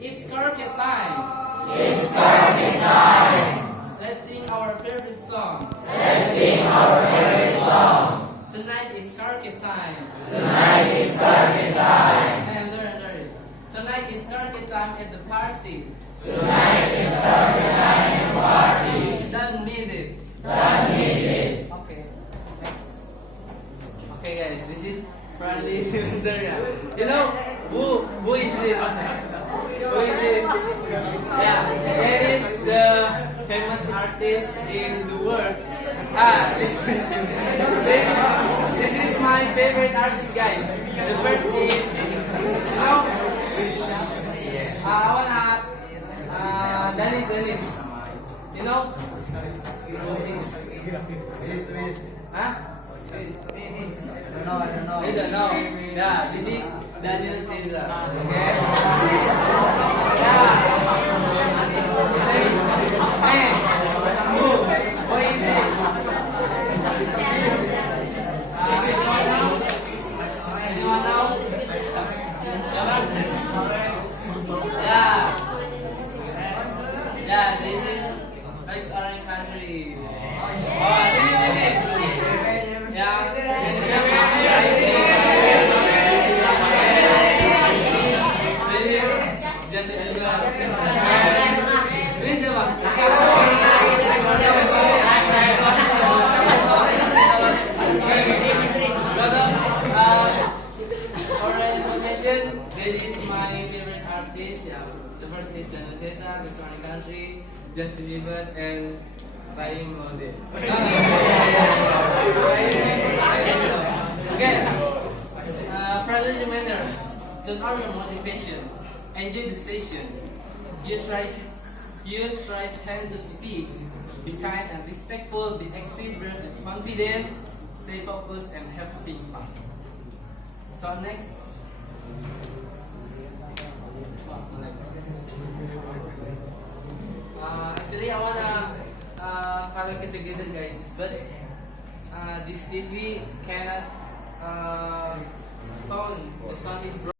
It's karaoke time. It's karaoke time. Let's sing our favorite song. Let's sing our favorite song. Tonight is karaoke time. Tonight is karaoke time. Hey, I'm sorry. Tonight is karaoke time at the party. Tonight is karaoke time at the party. Don't miss it. Don't miss it. Okay. Okay, guys, this is Friendly Winteria. You know who is this? Who is this? Yeah, that is the famous artist in the world. This is my favorite artist, guys. The first is, I wanna ask, Dennis. You know? Huh? I don't know. You don't know. Yeah, this is Daniel Caesar. Okay? Yeah. Hey, who is it? Anyone know? Yeah. Yeah, this is Rex Orange Country. Oh, this. Yeah. That is my favorite artist. Yeah, the first is Daniel Caesar, the Orange Country, Justin Bieber, and Ryan Mode. Okay. Friendly reminders. Don't argue your motivation. Enjoy the session. Use right hand to speak. Be kind and respectful. Be active and confident. Stay focused and have fun. So next. Actually, I wanna karaoke together, guys. But this TV cannot sound. The sound is broken.